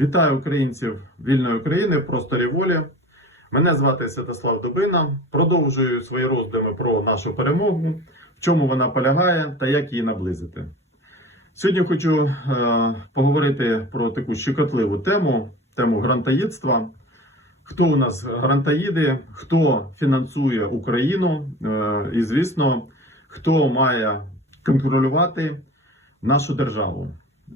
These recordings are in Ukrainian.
Вітаю українців вільної України в просторі волі. Мене звати Святослав Дубина. Продовжую свої роздуми про нашу перемогу, в чому вона полягає та як її наблизити. Сьогодні хочу е, поговорити про таку щекотливу тему тему грантоїдства. Хто у нас грантоїди, хто фінансує Україну, е, і, звісно, хто має контролювати нашу державу.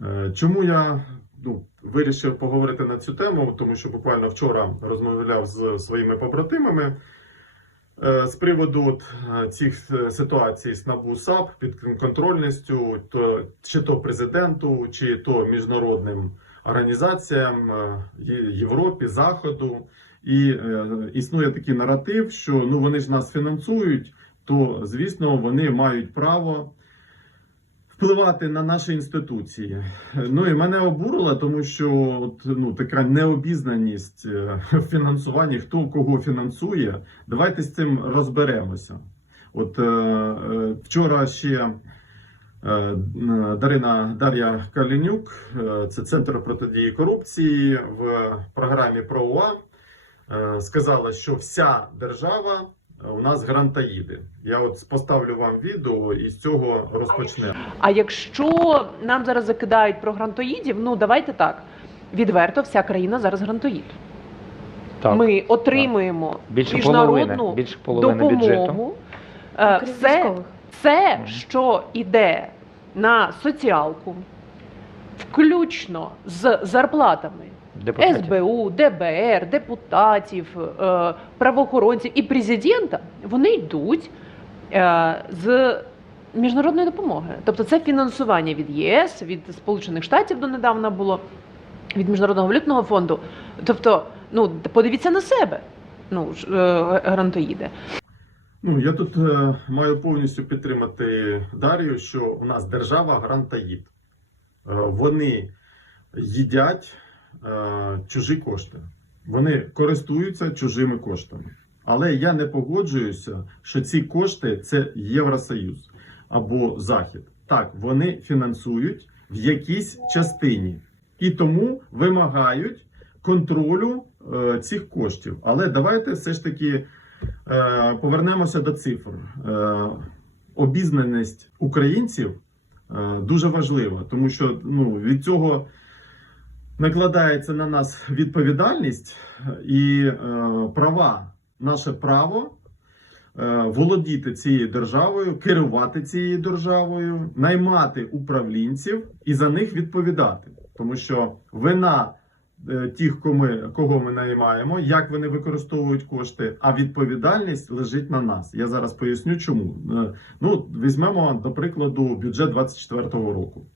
Е, Чому я ну, вирішив поговорити на цю тему? Тому що буквально вчора розмовляв з своїми побратимами е, з приводу е, цих е, ситуацій з НАБУ САП під контрольністю, то чи то президенту, чи то міжнародним організаціям Європі, Заходу. І е, існує такий наратив, що ну вони ж нас фінансують, то звісно вони мають право впливати на наші інституції. Ну і мене обурило, тому що от, ну, така необізнаність е, в фінансуванні, хто кого фінансує. Давайте з цим розберемося. От е, е, вчора ще. е, Дарина Дар'я Калінюк, це центр протидії корупції в програмі ПроУА, сказала, що вся держава у нас грантоїди. Я от поставлю вам відео і з цього розпочнемо. А якщо нам зараз закидають про грантоїдів, ну давайте так. Відверто, вся країна зараз грантоїд. Так, Ми отримуємо більше міжнародну половини, більше половини бюджету. допомогу. Е, Окрім Все, військових. все, що йде на соціалку, включно з зарплатами Депутатів. СБУ, ДБР, депутатів, е, правоохоронців і президента, вони йдуть е, з міжнародної допомоги. Тобто це фінансування від ЄС, від Сполучених Штатів донедавна було, від Міжнародного валютного фонду. Тобто, ну подивіться на себе. Ну ж, е, грантоїди. Ну я тут е, маю повністю підтримати Дар'ю, що у нас держава грантоїд. Е, вони їдять е, чужі кошти. Вони користуються чужими коштами. Але я не погоджуюся, що ці кошти це Євросоюз або Захід. Так, вони фінансують в якійсь частині і тому вимагають контролю е, цих коштів. Але давайте все ж таки е, повернемося до цифр. Е, обізнаність українців дуже важлива, тому що ну, від цього накладається на нас відповідальність і е, права, наше право е, володіти цією державою, керувати цією державою, наймати управлінців і за них відповідати. Тому що вина е, тих, кого ми, наймаємо, як вони використовують кошти, а відповідальність лежить на нас. Я зараз поясню, чому. Е, Ну, візьмемо, до прикладу, бюджет 2024 року.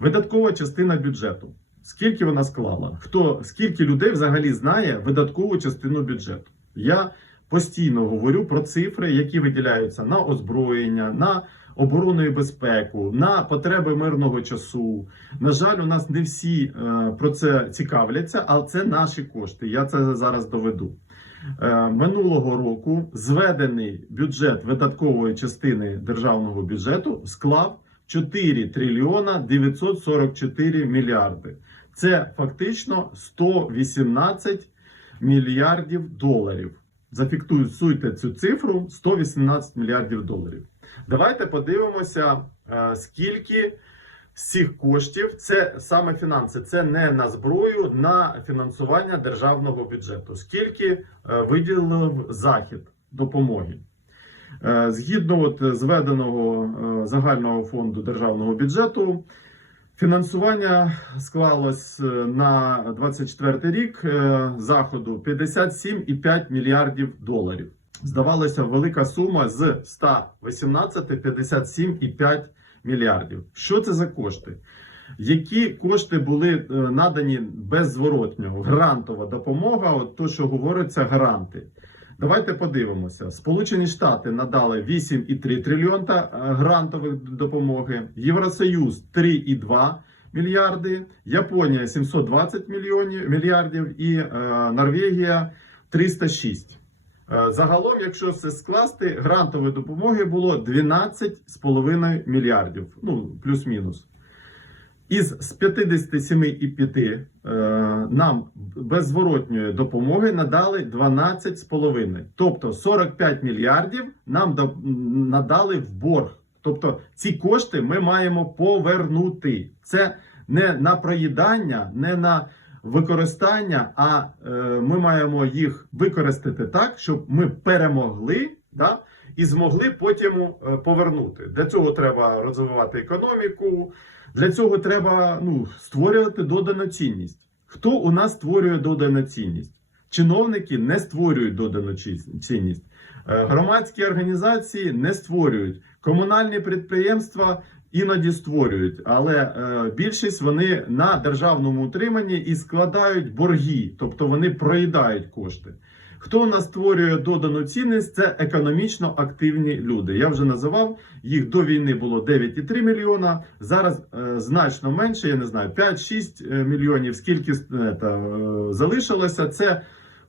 Видаткова частина бюджету. Скільки вона склала? Хто скільки людей взагалі знає видаткову частину бюджету? Я постійно говорю про цифри, які виділяються на озброєння, на оборону і безпеку, на потреби мирного часу. На жаль, у нас не всі е, про це цікавляться, але це наші кошти. Я це зараз доведу. Е, минулого року зведений бюджет видаткової частини державного бюджету склав 4 трильйона 944 мільярди. Це фактично 118 мільярдів доларів. Зафіксуйте цю цифру 118 мільярдів доларів. Давайте подивимося, е, скільки з цих коштів це саме фінанси, це не на зброю, на фінансування державного бюджету. Скільки е, виділив захід допомоги? Е, Згідно от зведеного загального фонду державного бюджету, фінансування склалось е, на 24 рік е, заходу 57,5 мільярдів доларів. Здавалося, велика сума з 118 57,5 мільярдів. Що це за кошти? Які кошти були е, надані беззворотньо? Грантова допомога, от то, що говориться, гранти. Давайте подивимося. Сполучені Штати надали 8,3 трильйонта е, грантових допомоги, Євросоюз 3,2 мільярди, Японія 720 мільйонів мільярдів і е, Норвегія 306. Е, Загалом, якщо це скласти, грантової допомоги було 12,5 мільярдів, ну плюс-мінус. Із з 57,5 е, нам беззворотньої допомоги надали 12,5. Тобто 45 мільярдів нам да- надали в борг. Тобто ці кошти ми маємо повернути. Це не на проїдання, не на використання, а е, ми маємо їх використати так, щоб ми перемогли да, і змогли потім е, повернути. Для цього треба розвивати економіку, для цього треба ну, створювати додану цінність. Хто у нас створює додану цінність? Чиновники не створюють додану цінність. Е, Громадські організації не створюють. Комунальні підприємства іноді створюють, але е, більшість вони на державному утриманні і складають борги, тобто вони проїдають кошти. Хто у нас створює додану цінність? Це економічно активні люди. Я вже називав їх до війни було 9,3 мільйона. Зараз е, значно менше, я не знаю, 5-6 мільйонів. Скільки е, та, е, залишилося? Це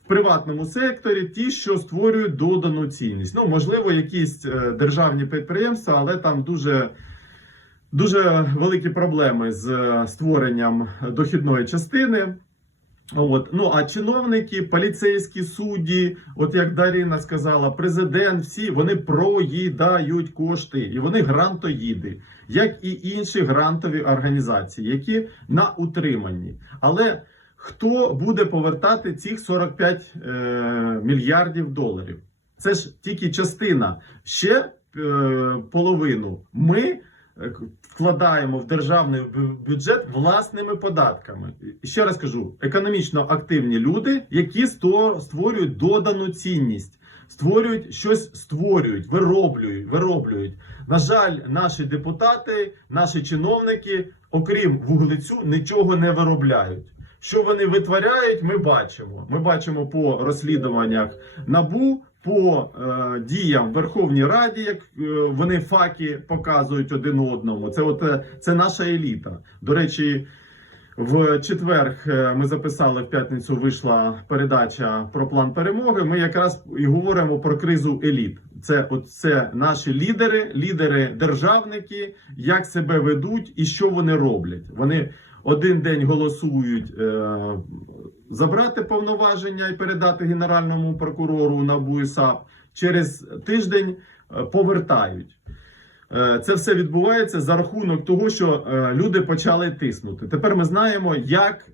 в приватному секторі ті, що створюють додану цінність. Ну, можливо, якісь е, державні підприємства, але там дуже. Дуже великі проблеми з е, створенням дохідної частини. От. Ну а чиновники, поліцейські судді, от як Дарина сказала, президент, всі вони проїдають кошти і вони грантоїди, як і інші грантові організації, які на утриманні. Але хто буде повертати цих 45 е, мільярдів доларів? Це ж тільки частина. Ще е, половину ми е, вкладаємо в державний бюджет власними податками. Ще раз кажу: економічно активні люди, які створюють додану цінність, створюють щось, створюють, вироблюють, вироблюють. На жаль, наші депутати, наші чиновники, окрім вуглецю, нічого не виробляють. Що вони витворяють, ми бачимо. Ми бачимо по розслідуваннях набу, по е, діям Верховній Раді, як е, вони факи показують один одному. Це от е, це наша еліта. До речі, в четвер е, ми записали в п'ятницю. Вийшла передача про план перемоги. Ми якраз і говоримо про кризу еліт. Це от це наші лідери, лідери державники, як себе ведуть і що вони роблять. Вони один день голосують е, забрати повноваження і передати генеральному прокурору НАБУ і САП. Через тиждень е, повертають. Е, Це все відбувається за рахунок того, що е, люди почали тиснути. Тепер ми знаємо, як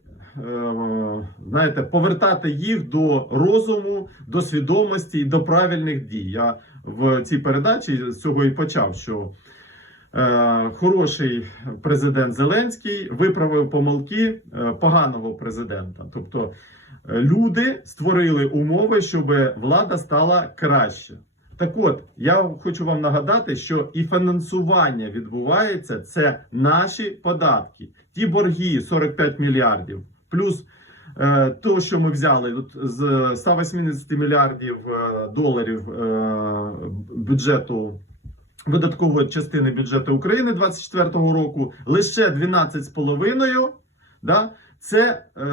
знаєте, повертати їх до розуму, до свідомості і до правильних дій. Я в цій передачі з цього і почав. що Хороший президент Зеленський виправив помилки е, поганого президента. Тобто е, люди створили умови, щоб влада стала краще. Так от, я хочу вам нагадати, що і фінансування відбувається це наші податки, ті борги 45 мільярдів, плюс е, то, що ми взяли от, з 180 мільярдів е, доларів е, бюджету видаткової частини бюджету України 2024 року лише 12,5 да, це е,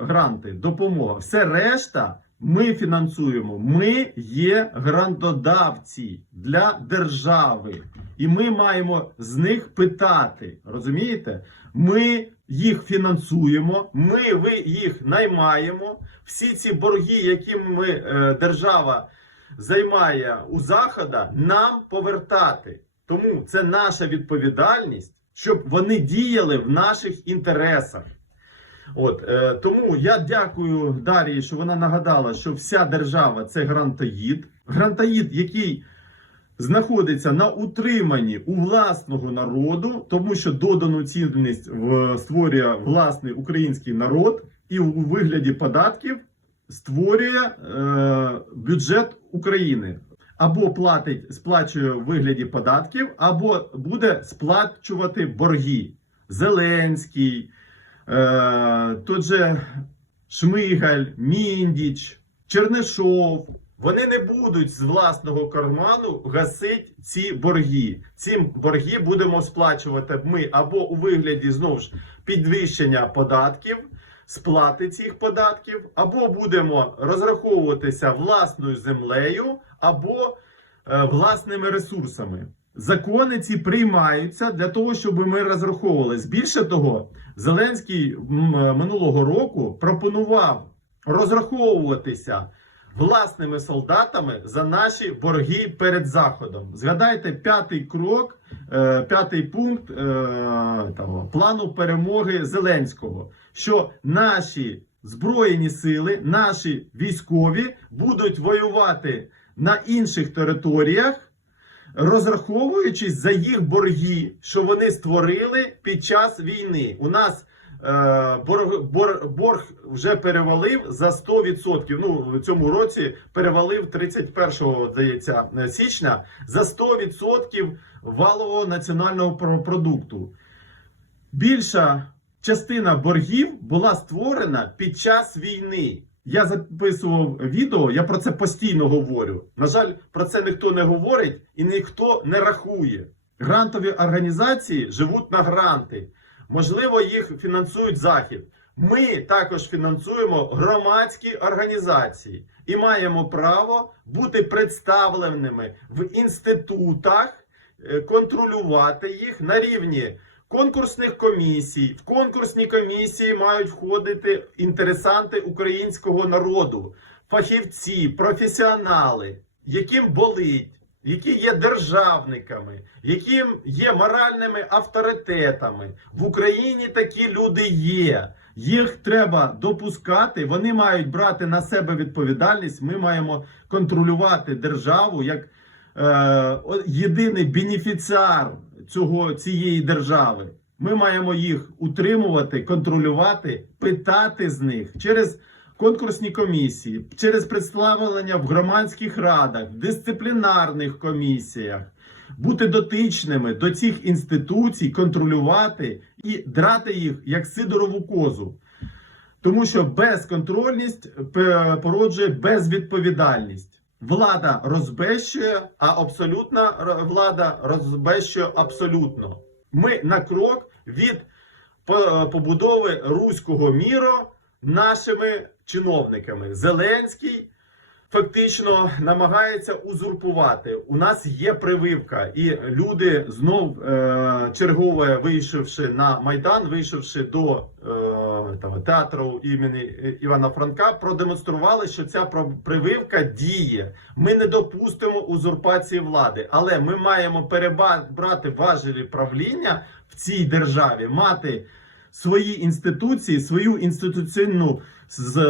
гранти, допомога. Все решта ми фінансуємо. Ми є грантодавці для держави. І ми маємо з них питати. Розумієте? Ми їх фінансуємо, ми ви їх наймаємо. Всі ці борги, які ми е, держава займає у захода, нам повертати. Тому це наша відповідальність, щоб вони діяли в наших інтересах. От е, тому я дякую Дарії, що вона нагадала, що вся держава це грантоїд. Грантоїд, який знаходиться на утриманні у власного народу, тому що додану цінність в створює власний український народ, і у вигляді податків створює е, бюджет України. Або платить, сплачує в вигляді податків, або буде сплачувати борги. Зеленський, е, тот же Шмигаль, Міндіч, Чернишов. Вони не будуть з власного карману гасити ці борги. Ці борги будемо сплачувати ми або у вигляді знову ж підвищення податків, сплати цих податків, або будемо розраховуватися власною землею, або е, власними ресурсами. Закони ці приймаються для того, щоб ми розраховувались. Більше того, Зеленський е, минулого року пропонував розраховуватися власними солдатами за наші борги перед Заходом. Згадайте п'ятий крок, е, п'ятий пункт е, того, плану перемоги Зеленського, що наші збройні сили, наші військові будуть воювати на інших територіях, розраховуючись за їх борги, що вони створили під час війни. У нас е, борг, борг, борг вже перевалив за 100%. Ну, в цьому році перевалив 31 здається, січня за 100% валового національного продукту. Більша частина боргів була створена під час війни. Я записував відео, я про це постійно говорю. На жаль, про це ніхто не говорить і ніхто не рахує. Грантові організації живуть на гранти. Можливо, їх фінансують захід. Ми також фінансуємо громадські організації і маємо право бути представленими в інститутах, е, контролювати їх на рівні конкурсних комісій. В конкурсні комісії мають входити інтересанти українського народу, фахівці, професіонали, яким болить, які є державниками, яким є моральними авторитетами. В Україні такі люди є. Їх треба допускати, вони мають брати на себе відповідальність. Ми маємо контролювати державу як е, єдиний бенефіціар цього цієї держави. Ми маємо їх утримувати, контролювати, питати з них через конкурсні комісії, через представлення в громадських радах, дисциплінарних комісіях, бути дотичними до цих інституцій, контролювати і драти їх як сидорову козу. Тому що безконтрольність породжує безвідповідальність. Влада розбещує, а абсолютна влада розбещує абсолютно. Ми на крок від побудови руського міру нашими чиновниками. Зеленський фактично намагається узурпувати. У нас є прививка, і люди знов е, чергове вийшовши на майдан, вийшовши до е, театру імені е, Івана Франка, продемонстрували, що ця прививка діє. Ми не допустимо узурпації влади, але ми маємо перебрати важелі правління в цій державі, мати свої інституції, свою інституційну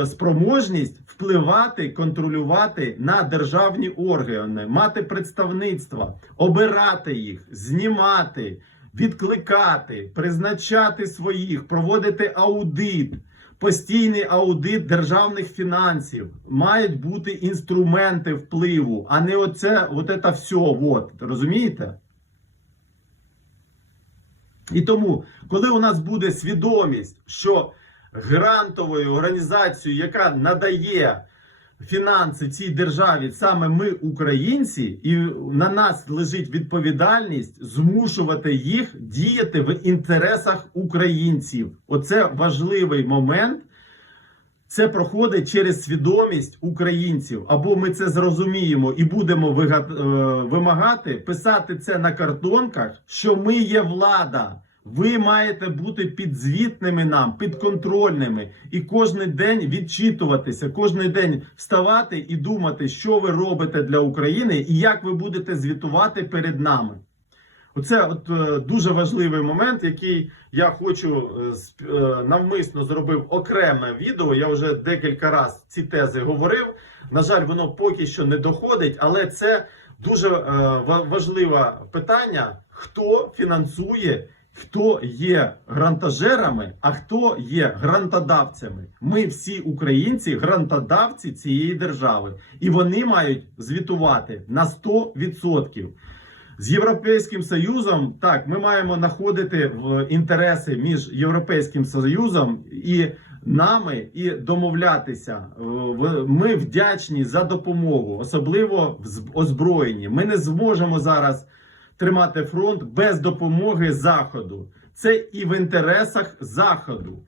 спроможність впливати, контролювати на державні органи, мати представництва, обирати їх, знімати, відкликати, призначати своїх, проводити аудит. Постійний аудит державних фінансів мають бути інструменти впливу, а не оце, от це все. От, розумієте? І тому, коли у нас буде свідомість, що грантовою організацією, яка надає фінанси цій державі, саме ми, українці, і на нас лежить відповідальність змушувати їх діяти в інтересах українців. Оце важливий момент. Це проходить через свідомість українців. Або ми це зрозуміємо і будемо е, вимагати писати це на картонках, що ми є влада. Ви маєте бути підзвітними нам, підконтрольними, і кожен день відчитуватися, кожен день вставати і думати, що ви робите для України і як ви будете звітувати перед нами. Оце от е, дуже важливий момент, який я хочу е, е, навмисно зробив окреме відео. Я вже декілька разів ці тези говорив. На жаль, воно поки що не доходить, але це дуже важливе питання: хто фінансує, хто є грантажерами, а хто є грантодавцями. Ми всі українці грантодавці цієї держави, і вони мають звітувати на 100%. З Європейським Союзом так ми маємо знаходити інтереси між Європейським Союзом і нами і домовлятися. Ми вдячні за допомогу, особливо в озброєнні. Ми не зможемо зараз тримати фронт без допомоги Заходу. Це і в інтересах Заходу.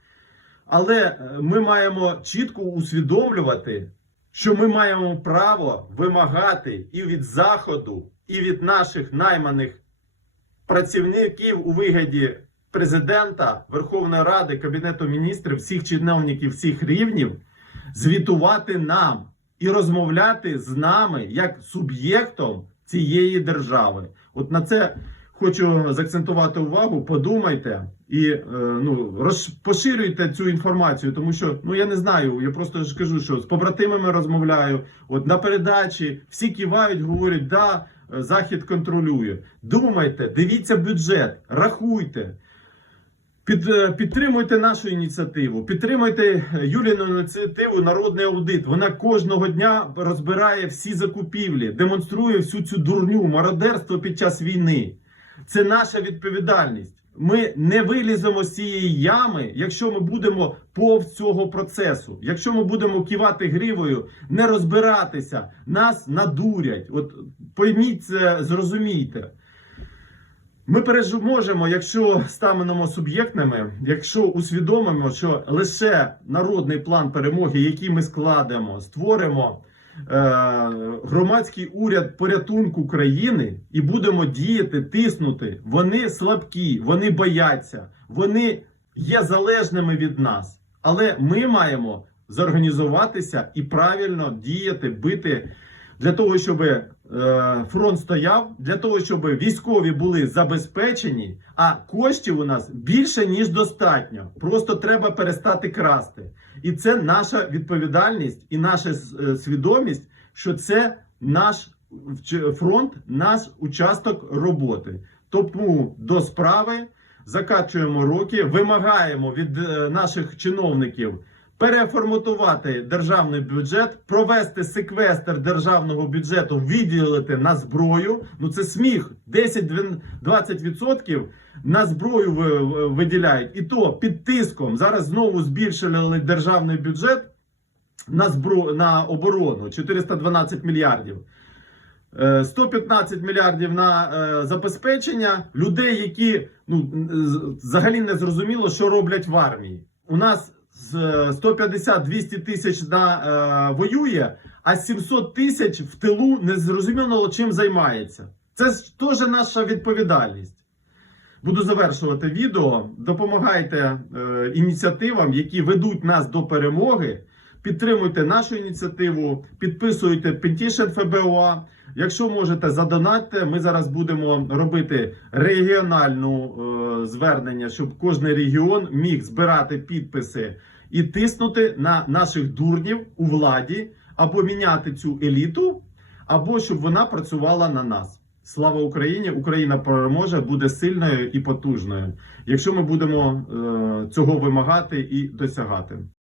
Але е, ми маємо чітко усвідомлювати, що ми маємо право вимагати і від Заходу, і від наших найманих працівників у вигляді президента, Верховної Ради, Кабінету міністрів, всіх чиновників, всіх рівнів звітувати нам і розмовляти з нами як суб'єктом цієї держави. От на це хочу заакцентувати увагу. Подумайте і е, ну роз, поширюйте цю інформацію, тому що ну я не знаю. Я просто ж кажу, що з побратимами розмовляю. От на передачі всі кивають, говорять, да, захід контролює. Думайте, дивіться бюджет, рахуйте. Під, е, підтримуйте нашу ініціативу, підтримуйте Юліну ініціативу Народний аудит. Вона кожного дня розбирає всі закупівлі, демонструє всю цю дурню, мародерство під час війни. Це наша відповідальність. Ми не виліземо з цієї ями, якщо ми будемо повз цього процесу. Якщо ми будемо кивати гривою, не розбиратися, нас надурять. От пойміть це, зрозумійте. Ми переможемо, якщо станемо суб'єктними, якщо усвідомимо, що лише народний план перемоги, який ми складемо, створимо громадський уряд порятунку країни і будемо діяти, тиснути. Вони слабкі, вони бояться, вони є залежними від нас. Але ми маємо зорганізуватися і правильно діяти, бити для того, щоб е, фронт стояв, для того, щоб військові були забезпечені, а коштів у нас більше ніж достатньо. Просто треба перестати красти. І це наша відповідальність і наша е, свідомість, що це наш фронт, наш участок роботи. Тому до справи закачуємо руки, вимагаємо від е, наших чиновників переформатувати державний бюджет, провести секвестр державного бюджету, виділити на зброю. Ну це сміх. 10-20% на зброю ви- ви- виділяють. І то під тиском. Зараз знову збільшили державний бюджет на збро... на оборону 412 мільярдів. Е, 115 мільярдів на е, забезпечення людей, які ну взагалі не зрозуміло, що роблять в армії. У нас з е, 150-200 тисяч на е, воює, а 700 тисяч в тилу незрозуміло чим займається. Це ж теж наша відповідальність. Буду завершувати відео. Допомагайте е, ініціативам, які ведуть нас до перемоги. Підтримуйте нашу ініціативу, підписуйте петішн ФБОА. Якщо можете, задонатьте. Ми зараз будемо робити регіональну е, звернення, щоб кожен регіон міг збирати підписи і тиснути на наших дурнів у владі або міняти цю еліту, або щоб вона працювала на нас. Слава Україні! Україна переможе, буде сильною і потужною, якщо ми будемо е, цього вимагати і досягати.